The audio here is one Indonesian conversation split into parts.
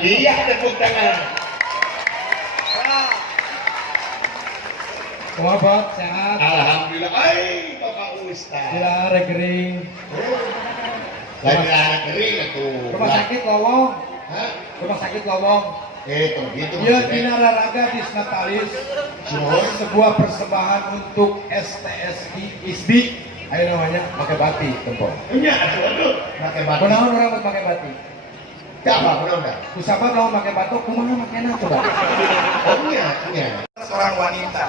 Iya, tepuk tangan. Kumaha sehat? Alhamdulillah. Ay, Bapak Ustaz. Gila regering. Lagi anak kering atuh. Rumah sakit Lowong. Hah? Rumah sakit Lowong. Gitu, gitu. Iya, Bina Raraga di Natalis. Sebuah persembahan untuk STSI ISBI. Ayo namanya pakai batik, tempok. Iya, aduh. Pakai batu. Kunaon orang buat pakai batik? Siapa? Benar. Kusapa kalau pakai batuk, kumaha makena coba? Oh iya, iya. Seorang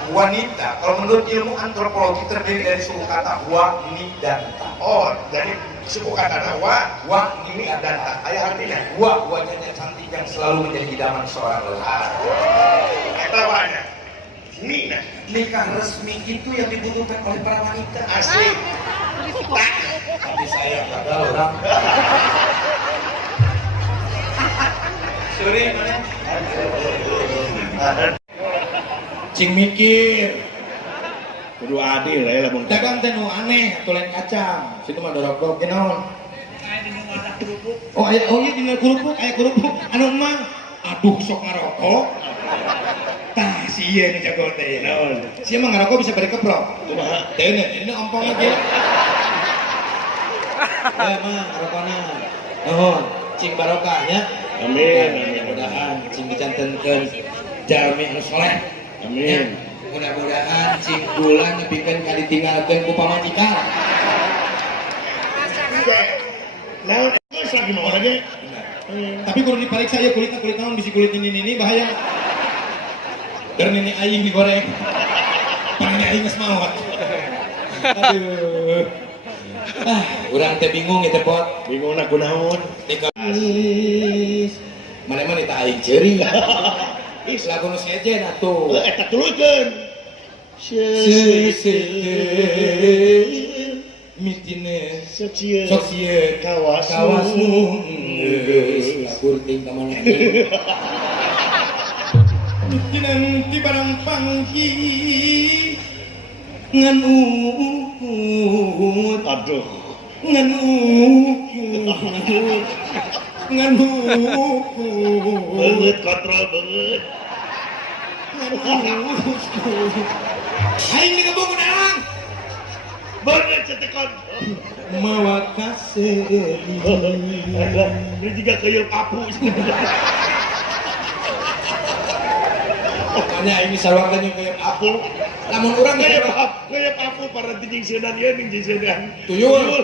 wanita, kalau menurut ilmu antropologi terdiri dari suku kata wa, ni, dan ta. Oh, jadi suku kata wa, ni, dan ta. Ayah artinya wajahnya cantik yang selalu menjadi idaman seorang lelaki. Kata wanya. Ni, nah. Nikah resmi itu yang dibutuhkan oleh para wanita. Asli. Tapi saya gagal orang. Sorry, mana? Cing mikir. Kudu adil ya lah, Bang. Dagang teh nu aneh, tulen kacang. Situ mah dorok-dorok ge naon? Oh iya dina kerupuk, aya kerupuk anu emang. Aduh sok ngarokok. Tah sieun jago teh naon. Sia mah ngarokok bisa bari keprok. Kumaha? Teh ini ompong ge. Ya mah ngarokona. Nuhun, cing barokahnya. Amin. Mudah-mudahan cing dicantenkeun jalmi anu soleh. Amin. Mudah-mudahan cing bulan nepikeun ka ditinggalkeun ku pamajikan. Naon geus lagi mau lagi? Tapi kudu diperiksa ya kulit naon bisi kulit ini bahaya. Keur nini aing digoreng. Panini aing geus maot. Aduh. Urang teh bingung ya teh pot. Bingung na kunaon? Mana teh aing ceuring. Is lagu nu sejen atuh. Eta tuluykeun. Mitine Sok sieun. kawas geus lakurting ka mana. Nanti barang pangki ngan uut Aduh. ngan Banget kontrol banget. aing digebung kunaon Banget cetekon. mawa kasih Ini juga kayak apu. makanya ini sarwatan yang kayak apu lamun urang Kayak apu para tinggi sedan ya tinggi sedan. tuyul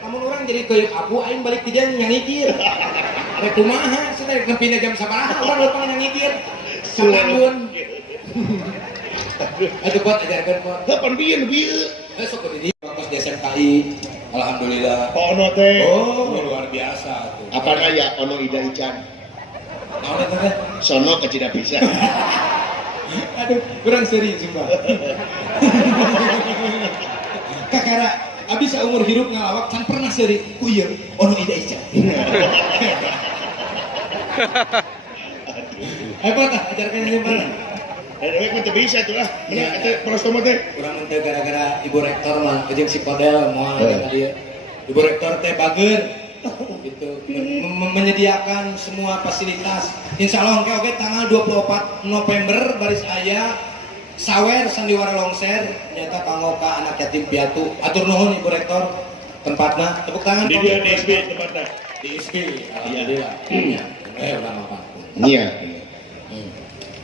lamun urang jadi kayak apu aing balik ti dia nyangikir rek kumaha cenah ngempina jam sabaraha urang lupa nyangikir salamun aduh buat ajarkeun buat Kapan bieu? besok ke di waktu di SMKI alhamdulillah Ono teh. oh luar biasa tuh Apa kaya ono Ida Ican? naon eta teh Sono ke Cina bisa. aduh kurang seri sumpah kakara abis umur hidup ngalawak kan pernah seri ku ieu ono Ida Ica hebat ah ajarkan yang mana Aku tuh bisa tuh lah. Mana eta prostomo teh? kurang teh gara-gara ibu rektor mah jeung si Kodel moal ka dia ibu rektor teh bageun gitu menyediakan semua fasilitas insya Allah oke tanggal 24 November baris aya sawer sandiwara longser nyata kanggo ka anak yatim piatu atur nuhun ibu rektor tempatna tepuk tangan Di dia di SB tempatnya. di ISB alhamdulillah udah apa Iya.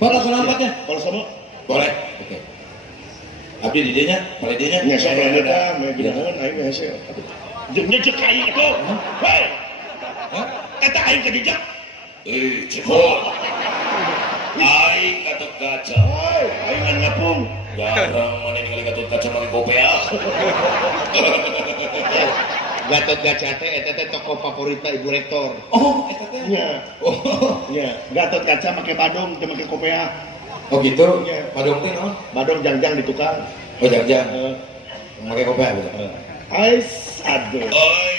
Pak langsung nampaknya Kalau sama boleh oke abdi di dinya boleh dinya nya sok lanjut ah, meh bidangan aing meh hese. Jeung cek aing atuh. Hei. Kata aing ka dijak. Cipol aing Gatot Kaca Hei, aing kan ngapung. jarang mana ningali Gatot Kaca make kopea Gatot Kaca teh eta teh tokoh favoritna Ibu Rektor. oh eta teh Nya. oh Nya, Gatot Kaca make badong teu make kopea. oh gitu padong teh naon Badong jangjang di tukang. oh jangan make kopea betul Ais aduh. oi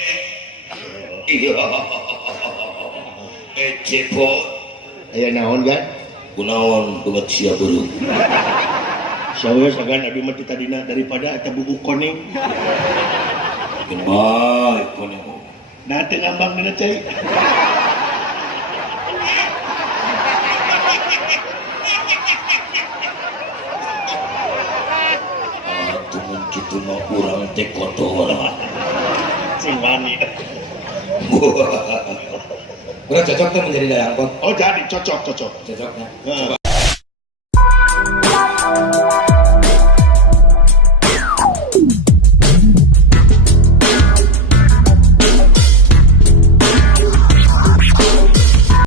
iya Cipol Aya naon kan? kunaon buat sia beureum Sawe sagan abdi mah tadina daripada eta bubuk koning. Baik, punya. Nanti ngambang mina cai. Tumun kitu mah urang teh kotor. Sing wani. Urang cocok tuh menjadi dayangkot. Oh jadi cocok. Cocoknya. Nah.